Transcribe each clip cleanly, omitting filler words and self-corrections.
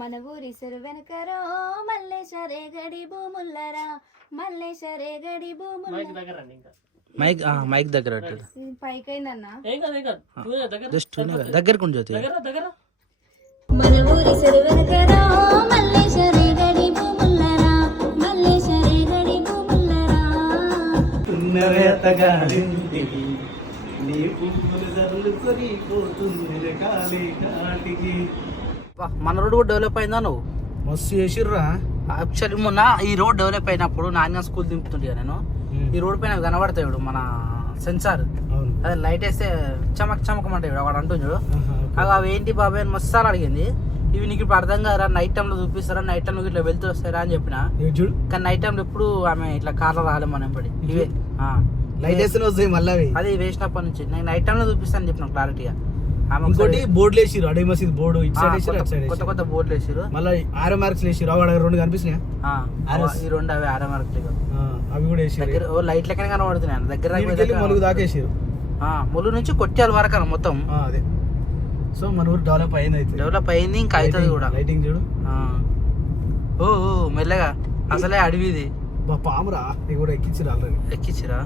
మన ఊరి సెరు వెనకరో మల్లేశరే గడి భూముల్లరా మల్లేశరే గడి భూముల్లరా మైక్ దగ్గర పైకైందన్నా జస్ట్ దగ్గర జ్యోతి మన ఊరి సెరు వెనకరో మల్లేశరే గడి భూముల్లరా మల్లేశరే గడి భూముల్లరా మన రోడ్ కూడా డెవలప్ అయిందా నువ్వు మస్తు చేసిర్రా. యాక్చువల్లీ మొన్న ఈ రోడ్ డెవలప్ అయినప్పుడు నాన్న స్కూల్ దింపుతుంటే నేను ఈ రోడ్ పైన కనబడతాయి చూడు మన సెన్సార్ అదే లైట్ వేస్తే చమకమంటాయి చూడు అక్కడ అంటుంది చూడు అవి ఏంటి బాబాయ్ అని మస్తు సార్లు అడిగింది. ఇవి నీకు ఇప్పుడు అర్థం కాదురా నైట్ టైంలో చూపిస్తారా నైట్ టైం ఇట్లా వెళ్తూ వస్తారా అని చెప్పిన కానీ నైట్ టైంలో ఎప్పుడు ఆమె ఇట్లా కార్లో రాలే మనం పడి ఇవే లైట్ వేస్తూనే వస్తాయి మళ్ళీ అది వేసినప్పటి నుంచి నేను నైట్ టైంలో చూపిస్తాను చెప్పిన క్లారిటీగా. ఇంకోటి బోర్డులు వేసిరు అడే మసీద్ బోర్డు కొత్త బోర్డులు వేసిరు మళ్ళీ ఆరో మార్క్స్ వేసిరు అక్కడ రెండు కనిపిస్తున్నాయి ఈ రెండు అవి ఆరో మార్కులు అవి కూడా వేసిరు లైట్ లెక్కనే కనబడుతున్నాయి దగ్గర ములుగు దాకేసిరు ములుగు నుంచి కొట్టాల వరకు మొత్తం అదే. సో మన ఊరు డెవలప్ అయింది అయితే డెవలప్ అయింది ఇంకా అవుతుంది కూడా లైటింగ్ చూడు ఓ మెల్లగా అసలే అడవిది పామురా ఇది కూడా ఎక్కించిరు ఆల్రెడీ ఎక్కిచ్చిరా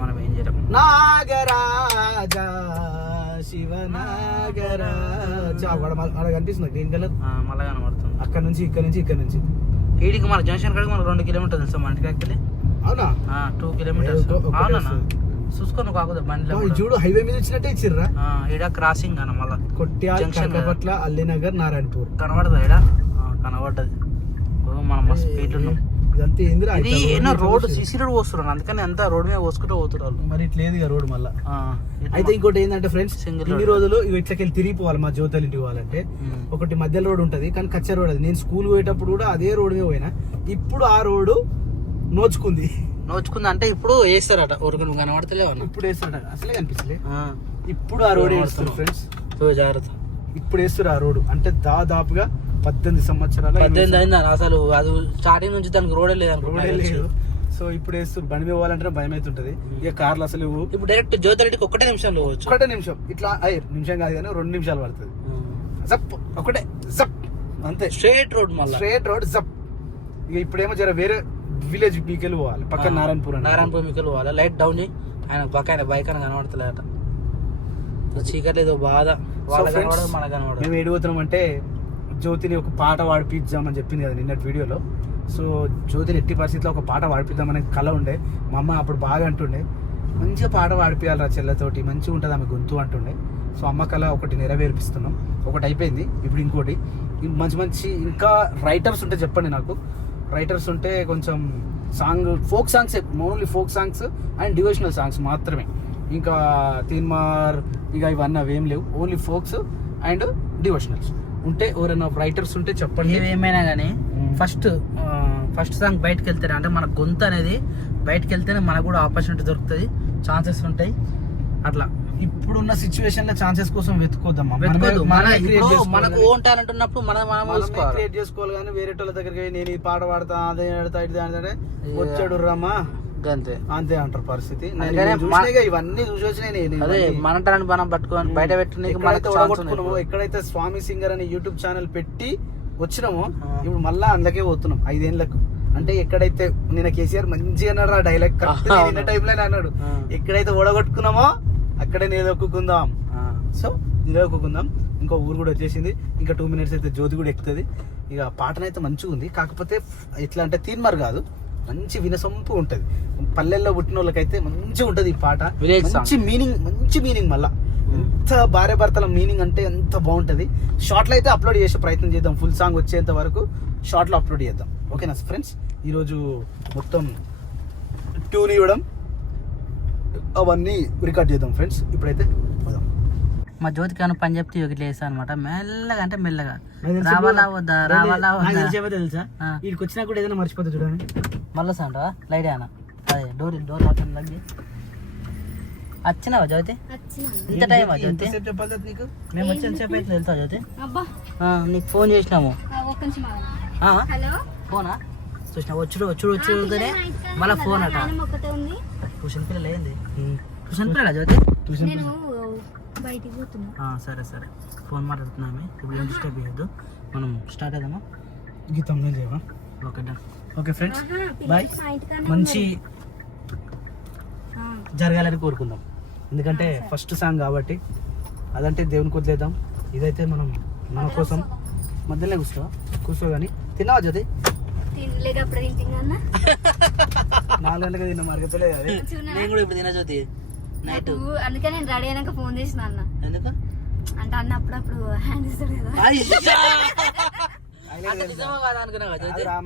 మనం ఏం చేయలేం. నాగరాజా శివనాగరాజా అక్కడ కనిపిస్తుంది గ్రీన్ కలర్ మళ్ళా కనబడుతుంది అక్కడ నుంచి ఇక్కడ నుంచి ఈడికి మన జంక్షన్ కాడికి మన 2 కిలోమీటర్లు తెలుసా మన ఇంటికి యాక్చువల్లీ అవునా 2 కిలోమీటర్స్ అవునా చూసుకొని కాకూడదు బండిలో చూడు హైవే మీద వచ్చినట్టే ఇచ్చిర్రా ఈడ క్రాసింగ్ అన్న మళ్ళా కొట్యాల పట్ల అల్లీనగర్ నారాయణపూర్ కనబడదా ఈడ కనబడ్డది మనం మస్తు స్పీడ్ ఉన్నాం. ఇదంతా ఏందిరా ఇది ఏమో రోడ్ సిసి రోడ్ పోస్తున్నాను అందుకని అంతా రోడ్ మీద పోసుకుంటూ పోతున్నారు మరి ఇట్లేదు ఇక రోడ్ మళ్ళా. అయితే ఇంకోటి ఏంటంటే ఫ్రెండ్స్ ఇన్ని రోజులు ఇట్లకెళ్ళి తిరిగిపోవాలి మా జ్యోతలు ఇంటికి పోవాలంటే ఒకటి మధ్యలో రోడ్ ఉంటది కానీ కచ్చా రోడ్ అది నేను స్కూల్ పోయేటప్పుడు కూడా అదే రోడ్ మీద పోయినా ఇప్పుడు ఆ రోడ్డు నోచుకుంది అంటే ఇప్పుడు వేస్తారట ఊరికి నువ్వు కనబడతలేవు ఇప్పుడు వేస్తారట అసలే కనిపిస్తలే ఇప్పుడు ఆ రోడ్ వేస్తారు ఫ్రెండ్స్ జాగ్రత్త ఇప్పుడు వేస్తారు ఆ రోడ్ అంటే దాదాపుగా 18 సంవత్సరాలు అయింది అసలు అది స్టార్టింగ్ నుంచి దానికి రోడే లేదు. సో ఇప్పుడు వేస్తారు బండి మీద పోవాలంటే భయం అవుతుంటది ఇక కార్లు అసలు ఇప్పుడు డైరెక్ట్ జ్యోతిరెడ్డికి ఒకటే నిమిషంలో పోవచ్చు. ఒకటే నిమిషం ఇట్లా నిమిషం కాదు కానీ 2 నిమిషాలు పడుతుంది జప్ ఒకటే జప్ అంతే స్ట్రేట్ రోడ్ మళ్ళీ స్ట్రేట్ రోడ్ జప్. ఇక ఇప్పుడేమో జర వేరే విలేజ్ మీకెళ్ళి పోవాలి పక్కన నారాయణపూర్ మీకెళ్ళి పోవాలి లైట్ డౌన్ ఆయన పక్కన బైక్ అని కనబడతలేట చీకటి లేదు బాధ మన కనబడదు. మేము ఏడిపోతున్నాం అంటే జ్యోతిని ఒక పాట పాడిపిద్దామని చెప్పింది కదా నిన్నటి వీడియోలో. సో జ్యోతిని ఎట్టి పరిస్థితిలో ఒక పాట పాడిపిద్దామనే కళ ఉండే మా అమ్మ అప్పుడు బాగా అంటుండే మంచిగా పాట పాడిపియాలరా చెల్లెతోటి మంచిగా ఉంటుంది ఆమె గొంతు అంటుండే. సో అమ్మ కళ ఒకటి నెరవేర్పిస్తున్నాం ఒకటి అయిపోయింది ఇప్పుడు ఇంకోటి మంచి ఇంకా రైటర్స్ ఉంటే చెప్పండి నాకు రైటర్స్ ఉంటే కొంచెం folk songs only folk songs and devotional songs మాత్రమే ఇంకా తీన్మార్ ఇక ఇవన్నీ అవేం లేవు ఓన్లీ ఫోక్స్ అండ్ డివోషనల్స్ ఉంటే ఎవరైనా రైటర్స్ ఉంటే చెప్పండి. ఏమైనా కానీ ఫస్ట్ సాంగ్ బయటకు వెళ్తేనే అంటే మన గొంతు అనేది బయటకు వెళ్తేనే మనకు కూడా ఆపర్చునిటీ దొరుకుతుంది ఛాన్సెస్ ఉంటాయి అట్లా. ఇప్పుడున్న సిచ్యువేషన్ లో ఛాన్సెస్ కోసం వెతుకోద్దమ్మా మనకు ఓన్ టాలెంట్ ఉన్నప్పుడు మనం క్రియేట్ చేసుకోవాలి కానీ వేరే వాళ్ళ దగ్గరికి నేను ఈ పాట పాడతా అదే ఆడతా ఇది అంటే వచ్చాడు రమ్మా అంతే అంతే అంటారు పరిస్థితి. ఇవన్నీ చూసి అదే మన టాలెంట్ మనం పట్టుకొని బయట పెట్టుకుని ఎక్కడైతే స్వామి సింగర్ అనే యూట్యూబ్ ఛానల్ పెట్టి వచ్చినామో ఇప్పుడు మళ్ళా అందులోకే పోతున్నాం 5 ఏళ్ళకు. అంటే ఎక్కడైతే నేను కేసీఆర్ మంచిగా అన్నాడు ఆ డైలాగ్ కరెక్ట్ టైంలోనే అన్నాడు ఎక్కడైతే ఓడగొట్టుకున్నామో అక్కడే నిలదొక్కుందాం. సో నిలదొక్కుందాం ఇంకో ఊరు కూడా వచ్చేసింది ఇంకా 2 minutes అయితే జ్యోతి కూడా ఎక్కుతుంది. ఇక పాటనైతే మంచిగా ఉంది కాకపోతే ఎట్లా అంటే తీన్మార్ కాదు మంచి వినసొంపు ఉంటది పల్లెల్లో పుట్టిన వాళ్ళకైతే మంచిగా ఉంటది ఈ పాట మంచి మీనింగ్ మళ్ళా ఎంత భార్య భర్తల మీనింగ్ అంటే ఎంత బాగుంటది. షార్ట్లో అయితే అప్లోడ్ చేసే ప్రయత్నం చేద్దాం ఫుల్ సాంగ్ వచ్చేంత వరకు షార్ట్లో అప్లోడ్ చేద్దాం ఓకేనా ఫ్రెండ్స్. ఈరోజు మొత్తం ట్యూన్ ఇవ్వడం అవన్నీ రికార్డ్ చేద్దాం ఫ్రెండ్స్. ఇప్పుడైతే పోదాం. మా జ్యోతికి అని పని చెప్తే ఇట్లా వేస్తా అనమాట మెల్లగా అంటే మెల్లగా రావాలా వద్దా తెలుసా వీడికి వచ్చినా కూడా ఏదైనా మర్చిపోతా చూడండి మళ్ళీ సంట లైట్ అన్న అదే డోర్ లగ్గి వచ్చినావా జ్యోతి ఇంత టైం జ్యోతి నీకు మేము వచ్చి ఎంతసేపు అయితే వెళ్తావు జ్యోతి నీకు ఫోన్ చేసినాము ఫోనా చూసినా వచ్చుడుగానే మళ్ళీ ఫోన్ అట ట్యూషన్ పిల్లలు అయింది ట్యూషన్ పిల్లల జ్యోతి బయటికి పోతున్నా సరే ఫోన్ మాట్లాడుతున్నామే ఇప్పుడు ఏం డిస్టర్బ్ చేయొద్దు మనం స్టార్ట్ అవుదామా? గీతం చేయవా? Okay done. ఓకే ఫ్రెండ్స్, ఆహా, పిల్లలు బాయ్. మా ఇంటికాడనే మంచి ఉన్నారు. జరగాలని కోరుకుందాం, ఎందుకంటే ఫస్ట్ సాంగ్ కాబట్టి. అదంటే దేవునికి వదిలేద్దాం. ఇదైతే మనం మన కోసం మధ్యలో కూర్చో కానీ. తిన్నావా జ్యోతి? తినలేదు అప్పుడు తింటున్నా అన్న. 4 గంటలకు తిన్న మరగతలేదు అది. నేను కూడా ఇప్పుడు తిన జ్యోతి నైట్. అందుకే నేను రెడీ అయినాక ఫోన్ చేసిన అన్న. ఎందుకు? అంటే అన్న అప్పుడప్పుడు హ్యాండ్ ఇస్తాడు కదా.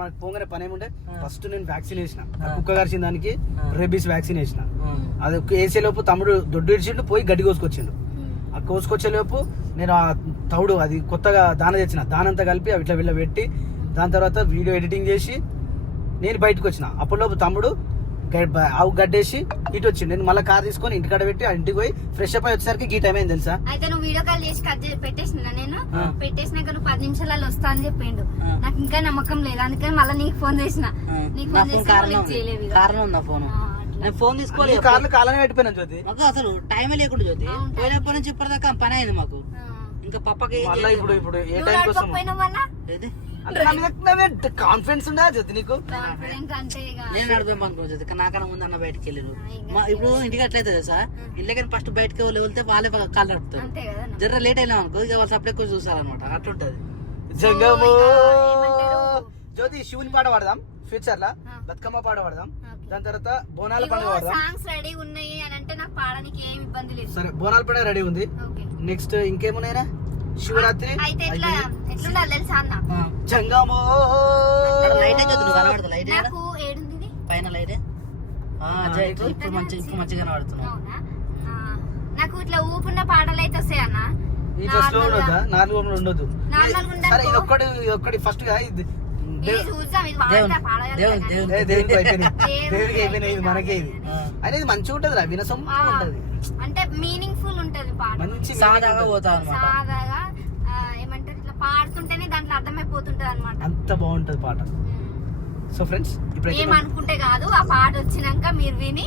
మనకు పోగానే పని ఏముంటే ఫస్ట్ నేను వ్యాక్సిన్ వేసిన, కుక్క కరిచిన దానికి రెబీస్ వ్యాక్సిన్ వేసిన. అది వేసే లోపు తమ్ముడు దొడ్డు ఇడిచిండు, పోయి గడ్డి కోసుకొచ్చిండు. ఆ కోసుకొచ్చే లోపు నేను ఆ తౌడు అది కొత్తగా దాన తెచ్చిన, దానంతా కలిపి అవి ఇట్లా వీళ్ళ పెట్టి దాని తర్వాత వీడియో ఎడిటింగ్ చేసి నేను బయటకు వచ్చిన. అప్పటిలోపు తమ్ముడు ఆవు గడ్డేసి ఇటు వచ్చిండు. నేను మళ్ళీ కార్ తీసుకొని ఇంటికాడ పెట్టి ఆ ఇంటికి పోయి ఫ్రెష్ అప్ అయి వచ్చేసరికి ఈ టైం అయింది తెలుసా. అయితే నువ్వు వీడియో కాల్ చేసి కట్ చేసి పెట్టేసిన, నేను పెట్టేసినాక నువ్వు 10 నిమిషాలలో వస్తా అని చెప్పిండు. నాకు ఇంకా నమ్మకం లేదు, అందుకని మళ్ళీ నీకు ఫోన్ చేసిన. నీకు ఫోన్ చేసి చేయలేవు ఇక. కారణం ఉందా ఫోన్? నేను ఫోన్ తీసుకోలేదు. కార్లు కాలనే పెట్టిపోయినా జ్యోతి. మాకు అసలు టైం లేకుండా జ్యోతి. పోయినప్పటి నుంచి ఇప్పటిదాకా పని అయింది మాకు. ఇంకా పప్పకి మళ్ళీ ఇప్పుడు ఏ నువ్వు టైం కోసం నడపకపోయినావన్నా? ఏది? కాన్ఫిడెన్స్ ఉందా జ్యోతి నీకు? కాన్ఫిడెన్స్ అంటే ఇక నేను నడిపాను అనుకో జ్యోతి. నాకన్నా ముందు అన్న బయటకు వెళ్ళారు. ఇప్పుడు ఇంటికి అట్లయితే తెలుసా, ఇళ్ళకని ఫస్ట్ బయటకు వెళ్తే వాళ్ళే కాళ్ళు నడుపుతారు. అంతే కదా. జర లేట్ అయినా అనుకో ఇక వాళ్ళు సపరేట్ ఎక్కువ చూసారనమాట. అట్లుంటది. జంగము ఏమంటారు? జ్యోతి శివుని పాట పాడదాం ఫ్యూచర్ లా, బతుకమ్మ పాట పాడదాం, దాని తర్వాత బోనాల పండుగ పాడదాం. సాంగ్స్ రెడీ ఉన్నాయి అని అంటే నాకు పాడడానికి ఏం ఇబ్బంది లేదు. సరే, బోనాల పండుగ రెడీ ఉంది. ఓకే. నెక్స్ట్ ఇంకేమున్నాయినా? శివరాత్రి అయితే ఎట్లుండాలి తెలుసా అన్న? జంగమో లైట్ జ్యోతి నువ్వు కనబడుతుంది. లైట్ నాకు ఏడుంది ఇది? పైన లైట్ ఇప్పుడు మంచిగా కనబడుతున్నావు. అవునా? నాకు ఇట్లా ఊపున్న పాటలు అయితే వస్తాయి అన్న. ఇట్లా స్లో ఉండొద్దా? 4 ఉండొద్దు. నార్మల్ సరే, ఇది ఒక్కటి ఫస్ట్ గా ఇది చూద్దాం, ఇది వాడతా పాడగలుగుతా. దేవునికి అయిపోయినాయి, దేవునికి అయిపోయినాయి, ఇది మనకే ఇది అనేది మంచిగా ఉంటది రా, వినసం ఉంటది, అంటే మీనింగ్ఫుల్ ఉంటది పాట. మంచి సాదాగా పోతా అనమాట. సాదాగా ఏమంటారు, ఇట్లా పాడుతుంటేనే దాంట్లో అర్థమైపోతుంటది అనమాట. అంత బాగుంటది పాట. సో ఫ్రెండ్స్, ఇప్పుడు ఏమనుకుంటే కాదు, ఆ పాట వచ్చినాక మీరు విని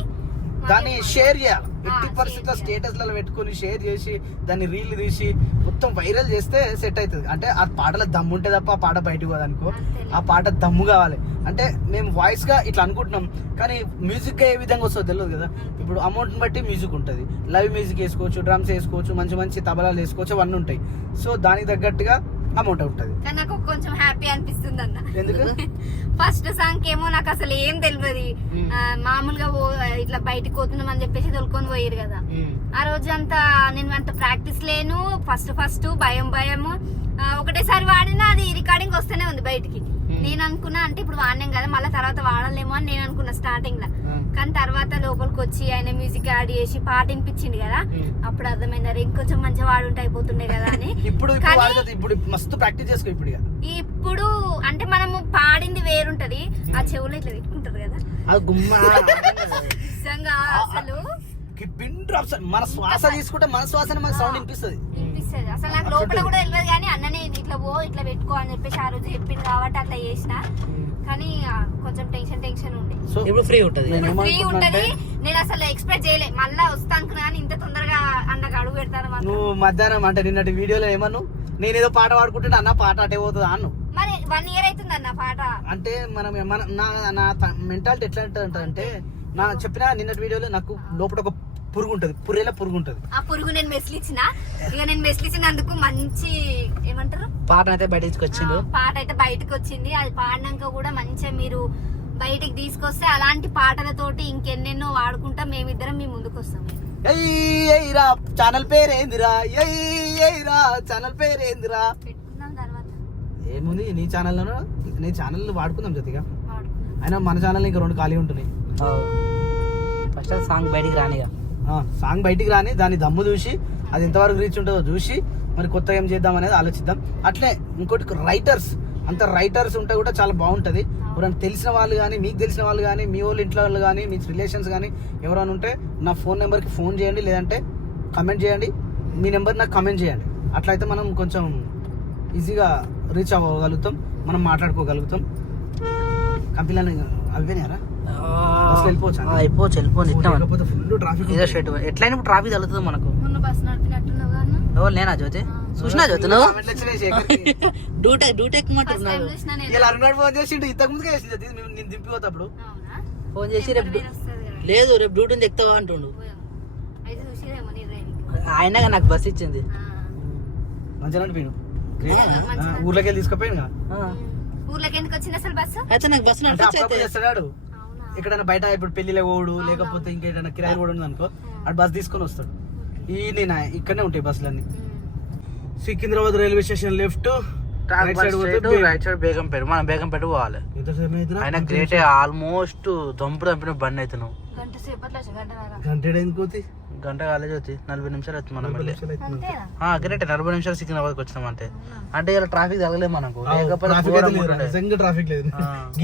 దాన్ని షేర్ చేయాలి. 80% స్టేటస్లలో పెట్టుకొని షేర్ చేసి దాన్ని రీల్ తీసి మొత్తం వైరల్ చేస్తే సెట్ అవుతుంది. అంటే ఆ పాటలో దమ్ము ఉంటే తప్ప ఆ పాట బయటకు పోదనుకో, ఆ పాట దమ్ము కావాలి. అంటే మేము వాయిస్ గా ఇట్లా అనుకుంటున్నాం, కానీ మ్యూజిక్ గా ఏ విధంగా వస్తుందో తెలియదు కదా. ఇప్పుడు అమౌంట్ బట్టి మ్యూజిక్ ఉంటుంది, లైవ్ మ్యూజిక్ వేసుకోవచ్చు, డ్రమ్స్ వేసుకోవచ్చు, మంచి మంచి తబలాలు వేసుకోవచ్చు, అవన్నీ ఉంటాయి. సో దానికి తగ్గట్టుగా అమౌంట్ ఉంటుంది. కానీ నాకు కొంచెం హ్యాపీ అనిపిస్తుంది అన్న. ఎందుకు? ఫస్ట్ సాంగ్ ఏమో నాకు అసలు ఏం తెలియదు. మామూలుగా ఇట్లా బయటకు పోతున్నాం అని చెప్పేసి తొలుకొని పోయారు కదా. ఆ రోజు అంతా నేను అంత ప్రాక్టీస్ లేను. ఫస్ట్ భయము. ఒకటేసారి వాడినా అది రికార్డింగ్ వస్తూనే ఉంది బయటికి. నేను అనుకున్నా అంటే ఇప్పుడు వాడినాం కదా, మళ్ళీ తర్వాత వాడలేమో అని నేను అనుకున్నా స్టార్టింగ్ లో. కానీ తర్వాత లోపలికి వచ్చి ఆయన మ్యూజిక్ యాడ్ చేసి పాట వినిపించింది కదా, అప్పుడు అర్థమైంది అరే ఇంకొంచెం మంచిగా వాడుంటే అయిపోతుండే కదా అని. ఇప్పుడు మస్తు ప్రాక్టీస్ చేసుకో. ఇప్పుడు అంటే మనము పాడింది వేరుంటది, ఆ చెవులో ఇట్లా పెట్టుకుంటారు కదా, నిజంగా అసలు పిన్ డ్రాప్స్. మన శ్వాస తీసుకుంటే మన శ్వాసనే మన సౌండ్ వినిపిస్తుంది. అసలు నాకు లోపల కూడా తెలియదు, కానీ అన్ననే ఇట్లా పెట్టుకో అని చెప్పేసి ఆ రోజు చెప్పింది కాబట్టి అట్లా చేసిన. కానీ కొంచెం టెన్షన్ ఉండే. ఇప్పుడు ఫ్రీ ఉంటది. నేను అసలు ఎక్స్పెక్ట్ చేయలే మళ్ళా వస్తా అనుకున్నా, కానీ ఇంత తొందరగా అన్నకు అడుగు పెడతాను. నువ్వు మధ్యాహ్నం అంటే నిన్నటి వీడియోలో ఏమన్నావు, నేను ఏదో పాట పాడుకుంటే అన్న పాట అటే పోతుంది అన్ను. మరి 1 year అవుతుంది అన్న పాట. అంటే నా మెంటాలిటీ ఎట్లా అంటే నా చెప్పిన నిన్నటి వీడియోలో నాకు లోపల ఒక పురుగు ఉంటది, పుర్రెలా పురుగు ఉంటది. ఆ పురుగు నేను మెస్లిచ్చినందుకు మంచి ఏమంటారు పాట అయితే బయటకు వచ్చింది. పాట అయితే బయటకు వచ్చింది. అది పాడినాక కూడా మంచిగా మీరు బయటికి తీసుకొస్తే అలాంటి పాటలతోటి ఇంకెన్నెన్నో వాడుకుంటా మేమిద్దరం మీ ముందుకు వస్తాం. ఛానల్ పేరేందిరా, ఛానల్ పేరేందిరా పెట్టుకుందాం తర్వాత. ఏముంది నీ ఛానల్లోనూ, నీ ఛానల్ వాడుకుందాం జతిగా. అయినా మన ఛానల్ ఇంకా 2 ఖాళీ ఉంటున్నాయి. ఫస్ట్ సాంగ్ బయటికి రానిగా, సాంగ్ బయటికి రాని దాని దమ్ము చూసి అది ఎంతవరకు రీచ్ ఉంటుందో చూసి మరి కొత్త ఏం చేద్దాం అనేది ఆలోచిద్దాం. అట్లే ఇంకోటి రైటర్స్ ఉంటే కూడా చాలా బాగుంటుంది. ఎవరైనా తెలిసిన వాళ్ళు కానీ, మీకు తెలిసిన వాళ్ళు కానీ, మీ వాళ్ళ ఇంట్లో వాళ్ళు కానీ, మీ రిలేషన్స్ కానీ ఎవరైనా ఉంటే నా ఫోన్ నెంబర్కి ఫోన్ చేయండి, లేదంటే కమెంట్ చేయండి. మీ నెంబర్ నాకు కమెంట్ చేయండి. అట్లయితే మనం కొంచెం ఈజీగా రీచ్ అవ్వగలుగుతాం, మనం మాట్లాడుకోగలుగుతాం. కంపెనీలను అవినారా వెళ్ళిపోవచ్చు. Full traffic. ఎట్లయినా ట్రాఫిక్ తగ్గుతుంది మనకు. మొన్న బస్ నడిపినట్టున్నావు ఎవరు లేనా జ్యోతి? చూసినా చెప్తున్నావు కామెంట్లు వచ్చినాయి శేఖర్కి. డూటెక్ ఫస్ట్ మాట్లాడు టైం చూసినా నేను. ఇలా అరుణాడు ఫోన్ చేసిండు ఇంతకు ముందుకే చేసింది జ్యోతి, నేను దింపిపోతప్పుడు అవునా? ఫోన్ చేసి రేపు టెంపరీ వస్తది కదా. లేదు రేపు డ్యూటీని ఎక్కుతావా అంటుండు. అయితే చూసేదేమో నీ డ్రైవింగ్. ఆయనగా నాకు బస్ ఇచ్చింది. మంచిగా నడిపోయాను మంచిగా. ఊర్లోకి వెళ్ళి తీసుకుపోయాను ఊర్లోకి ఎందుకు వచ్చింది అసలు బస్సు? అయితే నాకు బస్సు అంటే అప్పుడప్పుడు చేస్తాడు అవునా? ఎక్కడైనా బయట ఇప్పుడు పెళ్లిలో పోడు లేకపోతే ఇంకేదైనా కిరాయి కూడా ఉంది అనుకో అటు బస్ తీసుకొని వస్తాడు. నేను ఇక్కడనే ఉంటాయి బస్సులన్నీ. Secunderabad railway station left right side పోతే రైట్ సైడ్ బేగంపేట, మనం బేగంపేట పోవాలి. ఎంతసేపు అవుతుందా? ఆయన గ్రేటే ఆల్మోస్ట్ దంపిన బండి అయితే నువ్వు గంట సేపట్లో గంటన్నర. గంటేడు ఎందుకు పోతే? గంట కాలేజ్ వచ్చి 40 నిమిషాలు అవుతుంది మనం వెళ్ళి. అంతేనా? గ్రేట్ 40 నిమిషాలు సికింద్రాబాద్కి వచ్చినాం అంటే. అంటే ఇలా ట్రాఫిక్ తగలేదు మనకు, ట్రాఫిక్ నిజంగా ట్రాఫిక్ లేదు.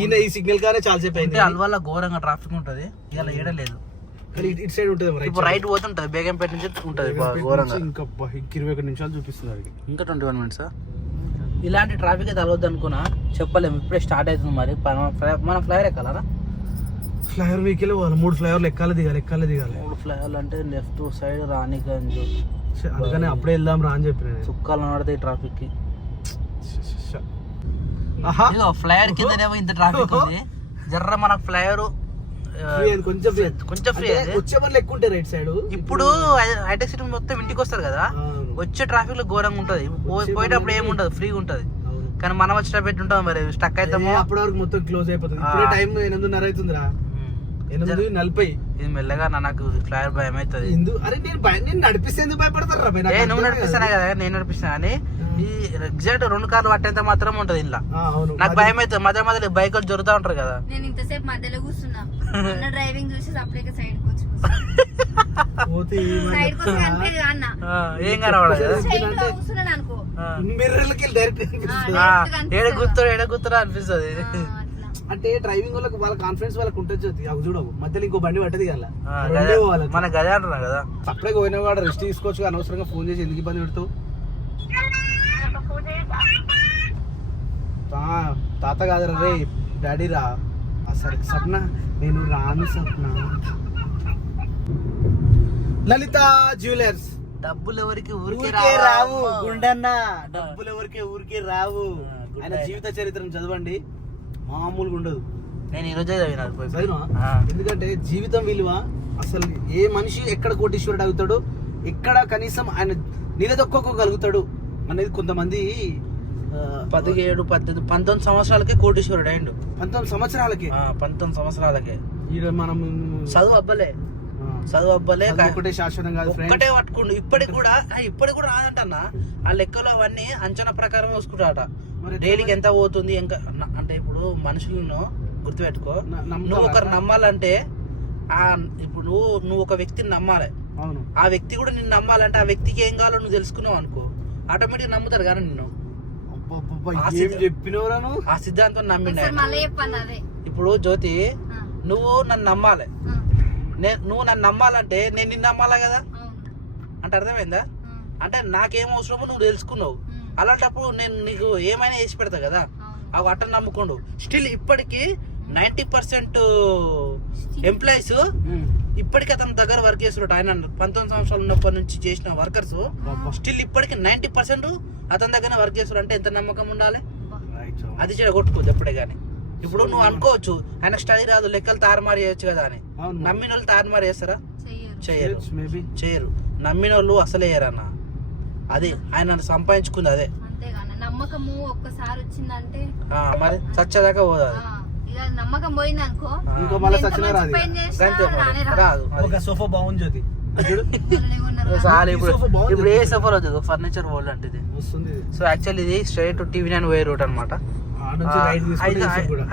ఈయన ఈ సిగ్నల్ కానే చాలా సేపు అయింది. అల్వాళ్ళ ఘోరంగా ట్రాఫిక్ ఉంటది, ఇలా ఏడలేదు. ఇటు సైడ్ ఉంటుంది ఇప్పుడు రైట్ పోతుంటది, బేగంపేట నుంచి ఉంటది ఘోరంగా. ఇంకా 21 నిమిషాలు చూపిస్తున్నారు. ఇంకా 21 మినిట్స్. ఇలాంటి ట్రాఫిక్ అయితే అలవద్దు అనుకున్నా, చెప్పలేము. ఇప్పుడే స్టార్ట్ అవుతుంది మరి. మనం ఫ్లైవర్ ఎక్కాలరా? ఫ్లైఓవర్ వెహికల్ 3 ఫ్లైఓవర్లు ఎక్కాలి దిగాలి 3 ఫ్లైవర్లు అంటే లెఫ్ట్ సైడ్ రాణిగంజ్. అందుకని అప్పుడే వెళ్దాం రా అని చెప్పిన. చుక్కాలు నడతాయి ట్రాఫిక్ కి. ఆహా ఫ్లైవర్ కిందనేమో ఇంత ట్రాఫిక్ ఉంది. జర్ర మనకు ఫ్లైవర్ కొంచెం ఫ్రీ వచ్చే పనులు ఎక్కువ ఉంటాయి రైట్ సైడ్. ఇప్పుడు హైటెక్ సిటీ మొత్తం ఇంటికి వస్తారు కదా, వచ్చే ట్రాఫిక్ లో ఘోరంగా ఉంటది. పోయేటప్పుడు ఏముంటది, ఫ్రీగా ఉంటది. కానీ మనం వచ్చిన పెట్టి ఉంటాం మరి, స్టక్ అవుతాము. అప్పటి వరకు మొత్తం క్లోజ్ అయిపోతుంది. ఇప్పుడే టైం 8:30 అవుతుందిరా. 8:40. ఇది మెల్లగా నాకు ఫ్లైవర్ భయం అవుతుంది. అరే నేను నడిపిస్తే ఎందుకు భయపడతారా? నువ్వు నడిపిస్తానే కదా, నేను నడిపిస్తాను. కానీ ఈ ఎగ్జాక్ట్ 2 కార్లు పట్టేంత మాత్రం ఉంటది ఇంట్లో. నాకు భయం అవుతుంది. మధ్య మధ్యలో బైక్ జరుగుతూ ఉంటారు కదా. నేను ఇంతసేపు మధ్యలో కూర్చున్నా. డ్రైవింగ్ చూసి అప్పుడే సైడ్ ఏం కనబడదు. కూర్చున్నాను అనుకో. ఏడ గుర్తురా అనిపిస్తుంది. అంటే డ్రైవింగ్ వాళ్ళ కాన్ఫిడెన్స్ వాళ్ళకి ఉంటుంది. అవి చూడవు మధ్యలో ఇంకో బండి పట్టది కదా, మన గదే అంటున్నా కదా. అప్పుడే పోయిన వాడు రెస్ట్ తీసుకోవచ్చు. అనవసరంగా ఫోన్ చేసి ఎందుకు ఇబ్బంది పెడతావు? తాత కాదురా రే, డాడీ రా. సరే సప్న, నేను రాను సప్న. లలిత జ్యువెలర్స్. డబ్బులు ఎవరికి ఊరికే రావు గుండన్న, డబ్బులు ఎవరికి ఊరికే రావు. ఆయన జీవిత చరిత్రను చదవండి, మామూలుగా ఉండదు. నేను ఈ రోజే చదివినా. ఎందుకంటే జీవితం విలువ అసలు ఏ మనిషి ఎక్కడ కోటీశ్వరుడు అవుతాడు, ఎక్కడ కనీసం ఆయన నిలదొక్కగలుగుతాడు అనేది. కొంతమంది 17, 18, 19 సంవత్సరాలకే కోటీశ్వరుడు అయ్యిండు. 19 సంవత్సరాలకి 19 సంవత్సరాలకే. మనం చదువు అబ్బలే ఒకటే శాశ్వతం కాదు, ఒక్కటే పట్టుకుండు. ఇప్పటికి కూడా రాదంటన్నా. ఆ లెక్కలు అవన్నీ అంచనా ప్రకారం వసుకుంటాట. డైలీకి ఎంత పోతుంది ఇంకా అంటే. ఇప్పుడు మనుషులను గుర్తుపెట్టుకో, నువ్వు ఒకరు నమ్మాలంటే ఇప్పుడు నువ్వు ఒక వ్యక్తిని నమ్మాలి. ఆ వ్యక్తి కూడా నిన్ను నమ్మాలంటే ఆ వ్యక్తికి ఏం కావాలో నువ్వు తెలుసుకున్నావు అనుకో, ఆటోమేటిక్ నమ్ముతారు కానీ నిన్ను. ఆ సిద్ధాంతం నమ్మిండు. ఇప్పుడు జ్యోతి, నువ్వు నన్ను నమ్మాలి. నువ్వు నన్ను నమ్మాలంటే నేను నిన్ను నమ్మాలా కదా. అంటే అర్థమైందా? అంటే నాకేం అవసరమో నువ్వు తెలుసుకున్నావు. అలాంటప్పుడు నేను నీకు ఏమైనా చేసి పెడతా కదా. అవి అట్ట నమ్ముకోండు. స్టిల్ ఇప్పటికి 90% ఎంప్లాయీస్ ఇప్పటికీ అతని దగ్గర వర్క్ చేస్తున్నాడు. ఆయన 19 సంవత్సరాలు ఉన్నప్పటి నుంచి చేసిన వర్కర్స్ స్టిల్ ఇప్పటికి 90% అతని దగ్గర వర్క్ చేస్తున్నాడు. అంటే ఎంత నమ్మకం ఉండాలి. అది చెడగొట్టుకోవద్దు ఎప్పుడే గానీ. ఇప్పుడు నువ్వు అనుకోవచ్చు ఆయన స్టడీ రాదు, లెక్కలు తారుమారు చేయొచ్చు కదా అని. నమ్మిన వాళ్ళు తారుమారు చేస్తారా? చేయరు. నమ్మిన వాళ్ళు అసలే చేయరన్న. అది ఆయన సంపాదించుకుంది అదే. నమ్మకము ఒక్కసారి వచ్చిందంటే మరి చచ్చేదాకా పోదా. నమ్మకం పోయింది అనుకో, రాదు. ఒక సోఫా బాగుంది జ్యోతి. ఇప్పుడు ఏ సఫర్ అవుతుంది, ఫర్నిచర్ వరల్డ్ అంటే ఇది. సో యాక్చువల్లీ ఇది స్ట్రైట్ TV9 వే రూట్ అనమాట.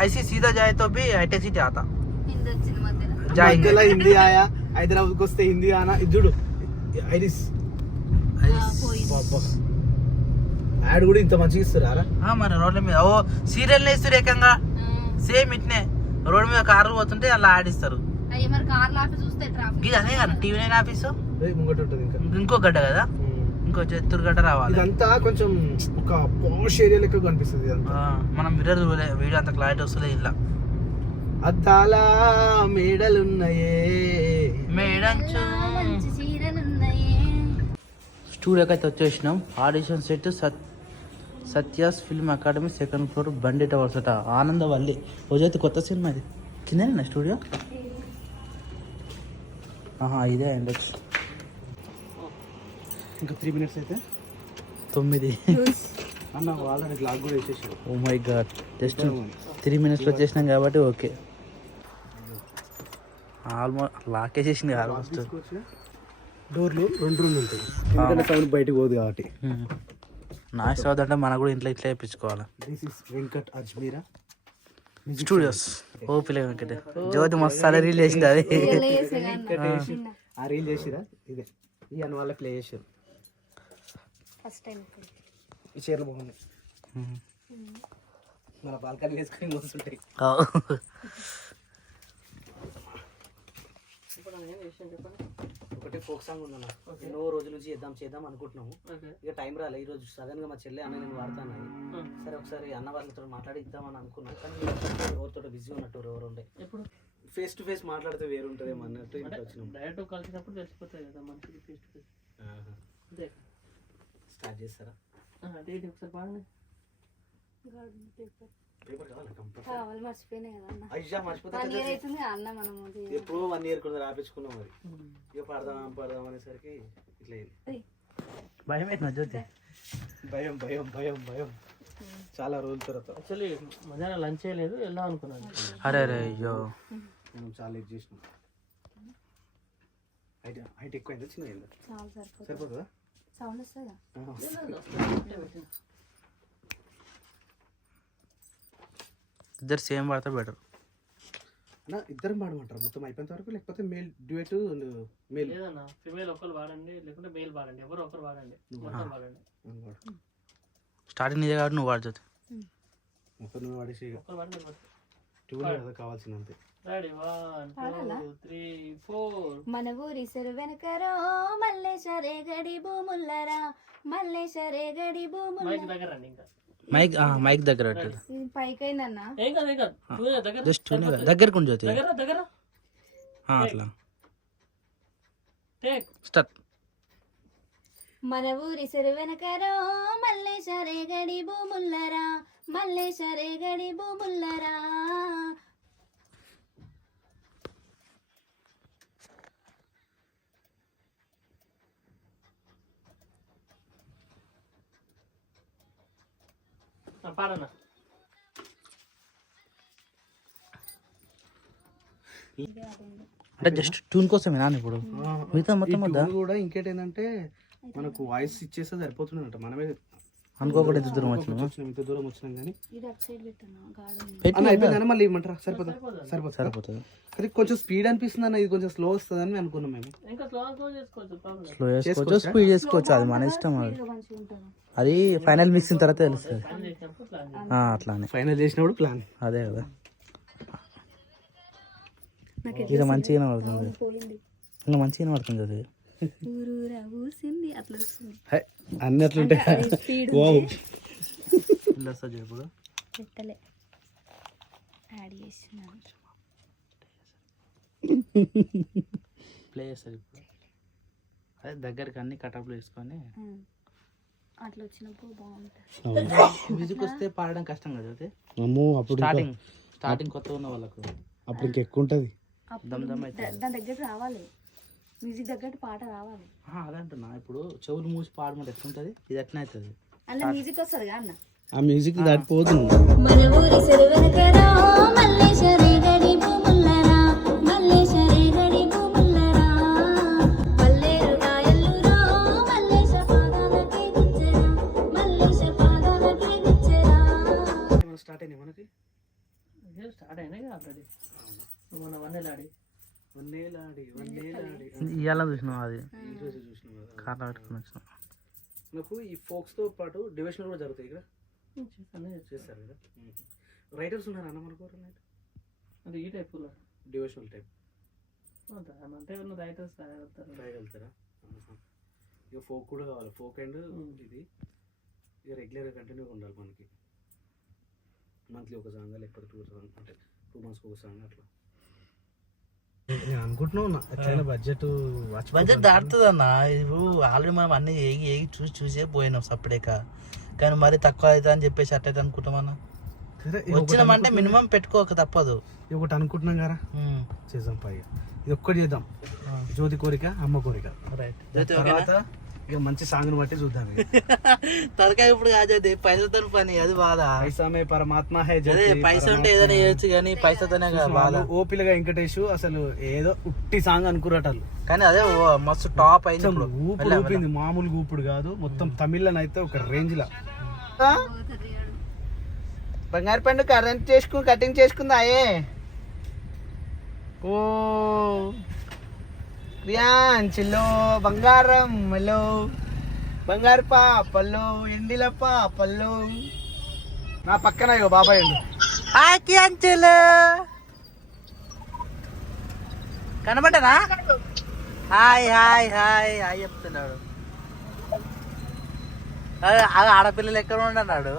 ऐसे सीधा जाए तो भी हाईटेक सिटी आता जाएंगे. हिंदी आया హైదరాబాద్ వస్తే హిందీ ఆనా. ఇది చూడు ఐరిస్ యాడ్ కూడా ఇంత మంచిగా ఇస్తారా? మరి రోడ్ల మీద ఓ సీరియల్ ఇస్తారు ఏకంగా సేమ్ ఇట్నే. రోడ్ మీద కార్లు పోతుంటే అలా ఆడిస్తారు. ఇది అదే కదా TV9 ఆఫీసు. ముంగట ఉంటుంది ఇంకో గడ్డ కదా, ఇంకో చిత్తూరు గడ్డ రావాలి. ఇదంతా కొంచెం ఒక పాష్ ఏరియా లెక్క కనిపిస్తుంది. మనం మిర్రర్ వీడియో అంత క్లారిటీ వస్తలేదు. ఇలా అద్దాల మేడలున్నాయే, మేడంచు స్టూడియోకి అయితే వచ్చేసినాం. Audition set Satya's film academy second floor బండి టవర్స్ అట, ఆనందవల్లి. రోజైతే కొత్త సినిమా ఇది. కిందనే స్టూడియో. ఇదే ఉండొచ్చు. ఇంకా 3 minutes అయితే 9. అన్న ఆల్రెడీ బ్లాగ్ కూడా వేసేసాడు. ఓ మై గాడ్, జస్ట్ 3 minutesలో వచ్చేసినాం కాబట్టి ఓకే. ఆల్మోస్ట్ లాక్ వేసేసింది ఆల్మోస్ట్. డోర్లు 2 రూమ్లు ఉంటాయి, ఎందుకంటే సౌండ్ బయటకు పోదు కాబట్టి. నాయిస్ అవుతుంటే మనకు కూడా ఇంట్లో ఇట్లా వేయించుకోవాలి. This is Venkat Ajmeera studios. ఓ పిల్ల వెంకట జ్యోతి మస్తు రీల్ చేసింది అది. ఆ రీల్ చేసిరా ఇదే, ఈ అన్న వాళ్ళ ప్లే చేసారు. ఫస్ట్ టైం ఈ చీరలు బాగున్నాయి, మన బాల్కనీ వేసుకొని మోస్తుంటాయి. ఒకటి ఫోక్ సాంగ్ ఉందన్న, ఎన్నో రోజుల నుంచి చేద్దాం అనుకుంటున్నాము. ఇక టైం రాలే. ఈ రోజు సడన్ గా మా చెల్లె అన్న నేను వాడతాను అది. సరే ఒకసారి అన్న వాళ్ళతో మాట్లాడి ఇద్దామని అనుకున్నాను, కానీ ఎవరితో బిజీ ఉన్నట్టు ఎవరు ఉండే. ఇప్పుడు ఫేస్ టు ఫేస్ మాట్లాడితే వేరు ఉంటుందేమో అన్నట్టు ఇంట్లో వచ్చినాం. డైరెక్ట్ కలిసినప్పుడు తెలిసిపోతాయి కదా మనిషికి ఫేస్ టు ఫేస్. అదే స్టార్ట్ చేస్తారా? అదే ఒకసారి బాగా పేపర్ కావాలి కంపల్సరీ. కావాలి, మర్చిపోయినాయి కదా అన్న. అయ్యా మర్చిపోతా. 1 year అవుతుంది అన్న మనము ఎప్పుడో 1 year కొందరు ఆపించుకున్నాం. మరి ఇక పడదాం అనేసరికి ఇట్లా అయింది. భయం అవుతుంది జ్యోతి. భయం భయం భయం భయం చాలా రోజుల తర్వాత. యాక్చువల్లీ మధ్యాహ్నం లంచ్ చేయలేదు, వెళ్దాం అనుకున్నాను. అరే అయ్యో, మనం చాలా లేట్ చేసినాం. హైట్ ఎక్కువైందా చిన్న అయిందా? చాలా సరిపోతుందా? సౌండ్ వస్తుందా? ఇద్దరు సేమ్ పడితే బెటర్. అన్న ఇద్దరం పాడమంటారు మొత్తం అయిపోయేంత వరకు, లేకపోతే మేల్ డ్యూయట్ మేల్? లేదన్న, ఫిమేల్ ఒకరు వాడండి, లేకుంటే మేల్ వాడండి, ఎవరు ఒకరు వాడండి, మొత్తం వాడండి. స్టార్టింగ్ నీదే కాబట్టి నువ్వు వాడు జ్యోతి. మొత్తం నువ్వు వాడేసి ఒకరు వాడండి. ట్యూన్ కదా కావాల్సినంతే. రెడీ 1 2 3 4. మన ఊరి సెరు వెనకరో మల్లేశ్వరే గడి భూముల్లరా, మల్లేశ్వరే గడి భూముల్ల. మైక్ దగ్గర రండి. ఇంకా మైక్ దగ్గర పెట్టాడు. ఇది పైకైందన్న. ఏం కాదు ఏం కాదు, దగ్గర జస్ట్ దగ్గరకు జ్యోతి. దగ్గర దగ్గర అట్లా టేక్ స్టార్ట్. మన ఊరి సెరు వెనకరో మల్లేశ్వరే గడి భూముల్లరా, మల్లేశ్వరే గడి భూముల్లరా. పాడన్నా. అంటే జస్ట్ ట్యూన్ కోసమే నాన్న ఇప్పుడు మిగతా మొత్తం కూడా. ఇంకేంటంటే మనకు వాయిస్ ఇచ్చేస్తే సరిపోతుందంట. మనమే అనుకోకుండా ఇంత దూరం వచ్చినాం కానీ ఇది అటు సైడ్ పెట్టాను గాడు. అయిపోయిందని మళ్ళీ ఇవ్వమంటారా? సరిపోతుంది. కానీ కొంచెం స్పీడ్ అనిపిస్తుంది అన్న, ఇది కొంచెం స్లో వస్తుంది అని అనుకున్నాం మేము. ఇంకా స్లో చేసుకోవచ్చు, ప్రాబ్లం స్లో చేసుకోవచ్చు, స్పీడ్ చేసుకోవచ్చు, అది మన ఇష్టం. అది మంచిగా ఉంటుంది. అది ఫైనల్ మిక్సింగ్ తర్వాత తెలుస్తుంది. చేసినప్పుడు ప్లాన్ అట్లానే ఫైనల్ చేసినప్పుడు ప్లాన్ అదే కదా. ఇది మంచిగానే పడుతుంది, ఇంకా మంచిగానే పడుతుంది అది. ఊరూరా ఊసింది అట్లా వస్తుంది. అన్ని అట్లుంటాయి. ఇప్పుడు పెట్టలే యాడ్ చేస్తున్నాను. ప్లే చేస్తారు ఇప్పుడు. అదే దగ్గరికి అన్ని కటప్లు వేసుకొని అట్లా వచ్చినప్పుడు బాగుంటుంది. మ్యూజిక్ వస్తే పాడడం కష్టం కదా అది. అప్పుడు స్టార్టింగ్ కొత్త ఉన్న వాళ్ళకు అప్పుడు ఇంకెక్కువ ఉంటుంది. దాని దగ్గర రావాలి, మ్యూజిక్ తగ్గట్టు పాట రావాలి. అదే అంటున్నా, ఇప్పుడు చెవులు మూసి పాడమంటే ఎట్లుంటది, ఇది ఎట్లా అవుతుంది. అలా మ్యూజిక్ వస్తుంది అన్న. ఆ మ్యూజిక్ దాటిపోతుంది. మన ఊరి సెరువెనకరో మల్లేశ్వరే గడి భూముల్లరా, మల్లేశ్వరే గడి భూముల్లరా. పల్లేరు కాయల్లురో మల్లేశ పాదాలకే గుచ్చెరా, మల్లేశ పాదాలకే గుచ్చెరా. స్టార్ట్ అయినాయి మనకి. స్టార్ట్ అయినాయి ఆల్రెడీ. మన వన్నేలాడి ఇవాళ చూసినాం, అది ఈరోజు చూసినాం కదా. కార్లో పెట్టుకుని వచ్చినాం. నాకు ఈ ఫోక్స్తో పాటు డివిజనల్ కూడా జరుగుతాయి ఇక్కడ చేస్తారు కదా. రైటర్స్ ఉన్నారు అన్న మనకు? అంటే ఈ టైప్ డివిజనల్ టైప్ అంటే రైటర్స్ రాయగలుగుతారా? ఇక ఫోక్ కూడా కావాలి. ఫోక్ అండ్ ఇది ఇక రెగ్యులర్గా కంటిన్యూగా ఉండాలి మనకి. మంత్లీ ఒక సాంగ్ లేకపోతే 2 సాంగ్, అంటే 2 months ఒక సాంగ్ అట్లా. అనుకుంటున్నావు ఎట్లయినా బడ్జెట్ దాటుతుంది అన్న. ఇప్పుడు ఆల్రెడీ మనం అన్ని ఏగి ఏగి చూసే పోయినాం సపరేక. కానీ మరి తక్కువ అవుతుంది అని చెప్పేసి అట్టయితే అనుకుంటాం అన్న. వచ్చినామంటే మినిమం పెట్టుకోక తప్పదు. ఒకటి అనుకుంటున్నాం కదా, చేద్దాం పైగా ఇది ఒక్కటి చేద్దాం. జ్యోతి కోరిక, అమ్మ కోరిక. తర్వాత ఇక మంచి సాంగ్ను బట్టి చూద్దాం. తలకాయ ఇప్పుడు కాదు పైసతో పని, అది బాధ. పైసామే పరమాత్మ హే. పైసా ఉంటే ఏదైనా చేయొచ్చు కానీ పైసతోనే బాధ. ఓపిలగా వెంకటేష్ అసలు ఏదో ఉట్టి సాంగ్ అనుకురటాలు, కానీ అదే మస్తు టాప్ అయింది. ఊపుడు ఊపింది, మామూలుగా ఊపుడు కాదు. మొత్తం తమిళన్ అయితే ఒక రేంజ్ లా. బంగారు పండు కటింగ్ చేసుకుందా అయ్యే. ఓ చిల్లో బంగారం మల్లో, బంగారు పాపల్లో, ఎండిల పాపల్లో. నా పక్కన ఇగో బాబాయ్ ఉండు. కనబడ్డానా? హాయ్ హాయ్ హాయ్ హాయ్ చెప్తున్నాడు. ఆడపిల్లలు ఎక్కడ ఉండన్నాడు.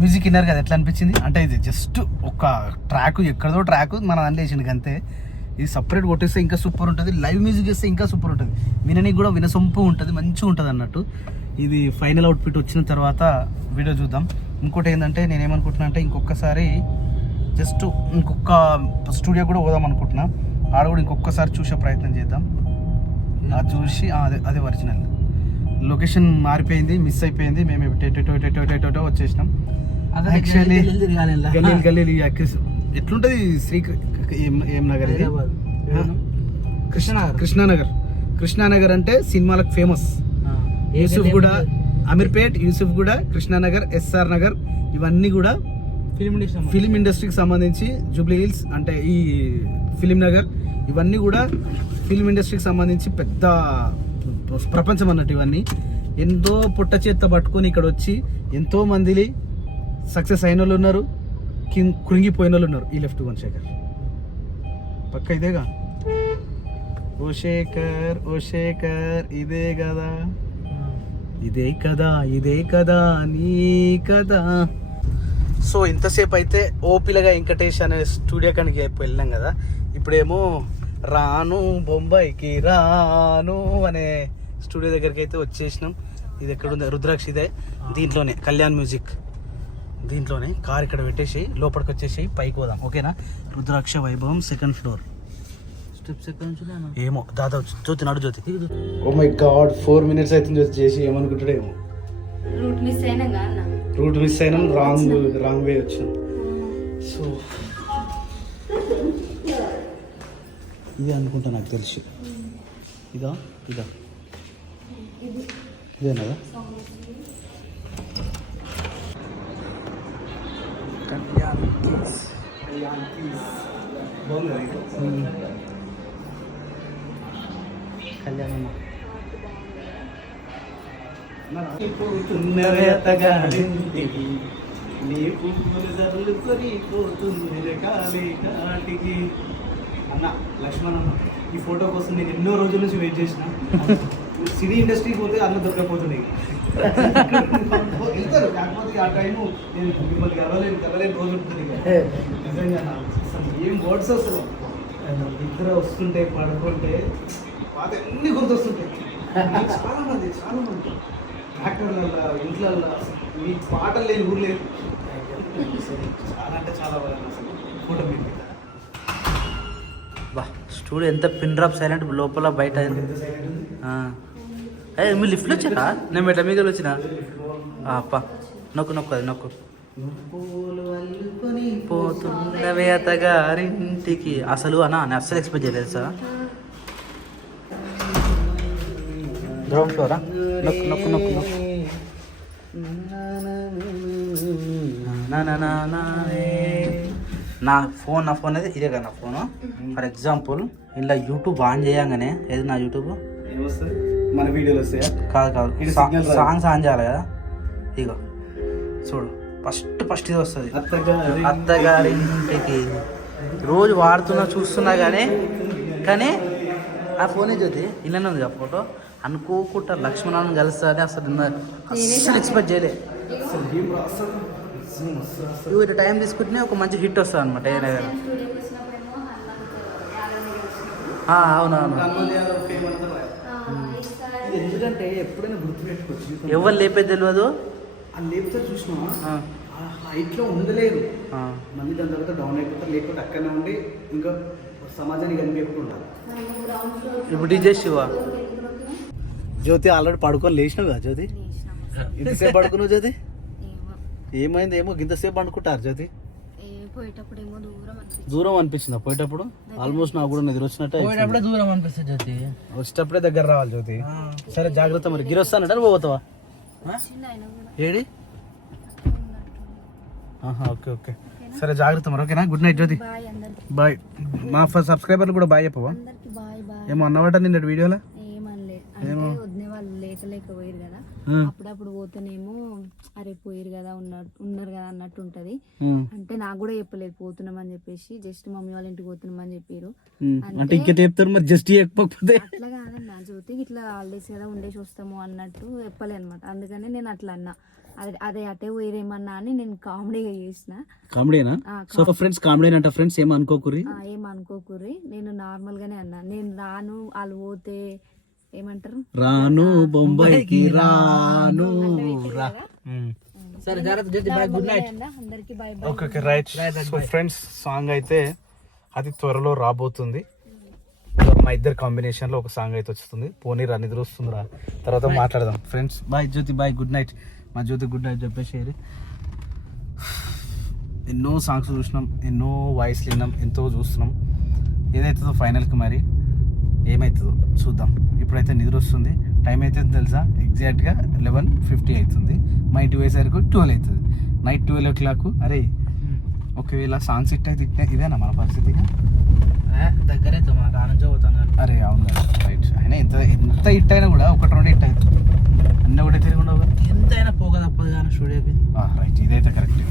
మ్యూజిక్ విన్నారు కదా, ఎట్లా అనిపించింది అంటే ఇది జస్ట్ ఒక ట్రాక్, ఎక్కడదో ట్రాక్ మన దాంట్లో వేసింది అంతే. ఇది సపరేట్ కొట్టేస్తే ఇంకా సూపర్ ఉంటుంది, లైవ్ మ్యూజిక్ వేస్తే ఇంకా సూపర్ ఉంటుంది, విననికి కూడా వినసొంపు ఉంటుంది, మంచిగా ఉంటుంది అన్నట్టు. ఇది ఫైనల్ అవుట్ఫిట్ వచ్చిన తర్వాత వీడియో చూద్దాం. ఇంకోటి ఏంటంటే నేను ఏమనుకుంటున్నా అంటే ఇంకొకసారి జస్ట్ ఇంకొక స్టూడియో కూడా పోదాం అనుకుంటున్నా. ఆడ కూడా ఇంకొకసారి చూసే ప్రయత్నం చేద్దాం. అది చూసి అదే ఒరిజినల్ లొకేషన్ మారిపోయింది, మిస్ అయిపోయింది. మేము ఎటో వచ్చేసినాం. యాక్చువల్లీ గల్లీ ఎట్లుంటది శ్రీ ఏం నగర్ ఇది? కృష్ణానగర్ అంటే సినిమాలకు ఫేమస్. యూసుఫ్ కూడా, అమీర్పేట్, యూసుఫ్ కూడా, కృష్ణానగర్, ఎస్ఆర్ నగర్ ఇవన్నీ కూడా ఫిలిం ఇండస్ట్రీకి సంబంధించి. జూబ్లీ హిల్స్ అంటే ఈ ఫిలిం నగర్ ఇవన్నీ కూడా ఫిలిం ఇండస్ట్రీకి సంబంధించి పెద్ద ప్రపంచం అన్నట్టు. ఇవన్నీ ఎంతో పుట్ట చేత్త పట్టుకొని ఇక్కడ వచ్చి ఎంతో మంది సక్సెస్ అయిన వాళ్ళు ఉన్నారు, కృంగిపోయిన వాళ్ళు ఉన్నారు. ఈ లెఫ్ట్ వన్ శేఖర్ పక్క ఇదేగా. ఓ శేఖర్ ఓ శేఖర్ ఇదే కదా, ఇదే కదా, ఇదే కదా నీ కదా. సో ఇంతసేపు అయితే ఓపిలగా వెంకటేష్ అనే స్టూడియో కానికి వెళ్ళినాం కదా. ఇప్పుడేమో రాను బొంబాయికి రాను అనే స్టూడియో దగ్గరికి అయితే వచ్చేసినాం. ఇది ఎక్కడ ఉంది? రుద్రాక్ష. ఇదే దీంట్లోనే కళ్యాణ్ మ్యూజిక్ దీంట్లోనే. కార్ ఇక్కడ పెట్టేసి లోపలికి వచ్చేసి పైకి పోదాం, ఓకేనా? రుద్రాక్ష వైభవం సెకండ్ ఫ్లోర్. స్టెప్స్ ఎక్కడ నుంచి ఏమో దాదా జ్యోతి నడు జ్యోతి. ఓ మై గాడ్ 4 minutes అవుతుంది జ్యోతి చేసి. ఏమనుకుంటాడేమో. రూట్ మిస్ అయినా రాంగ్ వే వచ్చాం. సో ఇదే అనుకుంటా నాకు తెలిసి. ఇదా ఇదేనా? కళ్యాణమ్మ పోతున్నరే అత్తగారింటికి, నీ పువ్వులు జల్లుకొని పోతుంది కాటికి. అన్న లక్ష్మణ్ అన్న, ఈ ఫోటో కోసం నేను ఎన్నో రోజుల నుంచి వెయిట్ చేసిన. సినీ ఇండస్ట్రీకి పోతే అన్న దొరకపోతుంది. వెళ్తారు కాకపోతే ఆ టైము నేను మిమ్మల్ని కలవలేని రోజు ఉంటుంది. నిజంగా అసలు ఏం వర్డ్స్ అసలు నిద్ర వస్తుంటే పడుకుంటే పాత అన్ని గుర్తొస్తుంటాయి. చాలా మంది యాక్టర్లల్లో ఇంట్లో మీ పాటలు లేని ఊరు లేదు. చాలా అంటే చాలా బాగా అసలు ఫోటో మీకు. బా స్టూడియో ఎంత పిన్ డ్రాప్ సైలెంట్, లోపల బయట. మీరు లిఫ్ట్లో వచ్చారా? నేను మెట్ల మీద వచ్చిన. అప్ప నొక్కు అది నొక్కు. పోతున్నవే అత్తగారింటికి. అసలు అన్న నేను అస్సలు ఎక్స్పెక్ట్ చేయలేదు సార్. Ground flora? నొక్కు. నా ఫోన్ అయితే ఇదే కదా నా ఫోను. ఫర్ ఎగ్జాంపుల్ ఇలా యూట్యూబ్ ఆన్ చేయగానే, ఏది నా యూట్యూబ్ మన వీడియోలు వస్తాయా? కాదు సాంగ్స్ ఆన్ చేయాలి కదా. ఇగో చూడు, ఫస్ట్ ఇది వస్తుంది, అత్తగారింటికి. రోజు వాడుతున్నా చూస్తున్నా కానీ ఆ ఫోనే జ్యోతి ఇలానే ఉంది ఆ ఫోటో. అనుకోకుండా లక్ష్మణ్ కలుస్తుంది. అసలు ఎక్స్పెక్ట్ చేయలే. ఇటు టైం తీసుకుంటే ఒక మంచి హిట్ వస్తుంది అనమాట. అవునవును. రామోదయాలో ఫేమ్ అంతా బాగా. ఇది ఎందుకంటే ఎప్పుడైనా గుర్తుపెట్టుకోవచ్చు, ఎవరు లేపేది తెలియదు. ఆ లేపుతా చూసినా ఆ హైట్లో ఉండలేరు, మళ్ళీ దాని తర్వాత డౌన్ అయిపోతారు, లేకపోతే అక్కడనే ఉండి ఇంకా సమాజానికి కనిపించకుండా. ఇప్పుడు డీజే శివ. జ్యోతి ఆల్రెడీ పడుకొని లేచినావు కదా జ్యోతి? ఇంతసేపు పడుకున్నావు జ్యోతి? ఏమైంది? ఏమో ఇంతసేపు పండుకుంటారు జ్యోతి? పోయేటప్పుడేమో దూరం అనిపించిందా పోయేటప్పుడు? ఆల్మోస్ట్ నాకు కూడా నిద్ర వచ్చినట్టే. పోయేటప్పుడే దూరం అనిపిస్తుంది జ్యోతి, వచ్చేటప్పుడే దగ్గర రావాలి జ్యోతి. సరే జాగ్రత్త. మరి గిరి వస్తానంటే పోతావా? ఏడి? ఓకే ఓకే సరే జాగ్రత్త మరి. ఓకేనా? గుడ్ నైట్ జ్యోతి. బాయ్ అందరికి. బాయ్. మా సబ్స్క్రైబర్లు కూడా బాయ్ చెప్పవా? అందరికి బాయ్ బాయ్. ఏమో అన్నమాట నిన్న వీడియోలో? ఏమనలే అంటే వదిలే వాళ్ళు లేక పోయారు కదా, అప్పుడప్పుడు పోతేనేమో అరే పోయారు కదా ఉన్నారు కదా అన్నట్టు ఉంటది. అంటే నాకు కూడా చెప్పలేదు పోతున్నాం అని చెప్పేసి, జస్ట్ మమ్మీ వాళ్ళ ఇంటికి పోతున్నాం అని చెప్పారు. అంటే ఇంకా చెప్తారు మరి, జస్ట్ చెప్పకపోతే అట్లా కాదన్న జ్యోతి, ఇట్లా హాలిడేస్ కదా ఉండేసి వస్తాము అన్నట్టు చెప్పలే అనమాట. అందుకని నేను అట్లా అన్నా, అదే అటే పోయిరేమన్నా అని నేను కామెడీగా చేసిన. కామెడీనా? సో ఫ్రెండ్స్ కామెడీ అంట ఫ్రెండ్స్, ఏమనుకోకుర్రి. ఏమనుకోకుర్రి, నేను నార్మల్ గానే అన్నా. నేను రాను, వాళ్ళు పోతే ఏమంటారు, రాను బొంబాయికి రాను. సరే జాగ్రత్త జ్యోతి, బాయ్, గుడ్ నైట్. అందరికి bye okay okay right. So friends song అయితే అతి త్వరలో రాబోతుంది. మా ఇద్దరు కాంబినేషన్ లో ఒక సాంగ్ అయితే వస్తుంది. పోనీ రా, నిద్ర వస్తుందిరా, తర్వాత మాట్లాడదాం. ఫ్రెండ్స్ బాయ్ జ్యోతి, బాయ్, గుడ్ నైట్. మా జ్యోతి గుడ్ నైట్ చెప్పేసి ఎన్నో సాంగ్స్ చూసినాం, ఎన్నో వాయిస్లు విన్నాం, ఎంతో చూస్తున్నాం. ఏదైతుందో ఫైనల్కి మరి ఏమవుతుందో చూద్దాం. ఇప్పుడైతే నిద్ర వస్తుంది. టైం అయితే తెలుసా, ఎగ్జాక్ట్గా 11:50 అవుతుంది. మా ఇంటి పోయేసరికి 12 అవుతుంది, నైట్ 12 o'clock. అరే ఒకవేళ సాంగ్స్ ఇట్ అయితే ఇదేనా మన పరిస్థితిగా? దగ్గరైతే మనకు ఆనందం పోతాను. అరే అవును కదా, రైట్. అయినా ఎంత హిట్ అయినా కూడా 1-2 హిట్ అవుతుంది, అన్నీ ఒకటే తిరిగి ఉండవు. ఎంతైనా పోక తప్పదు కానీ స్టూడియోకి. రైట్, ఇదైతే కరెక్ట్.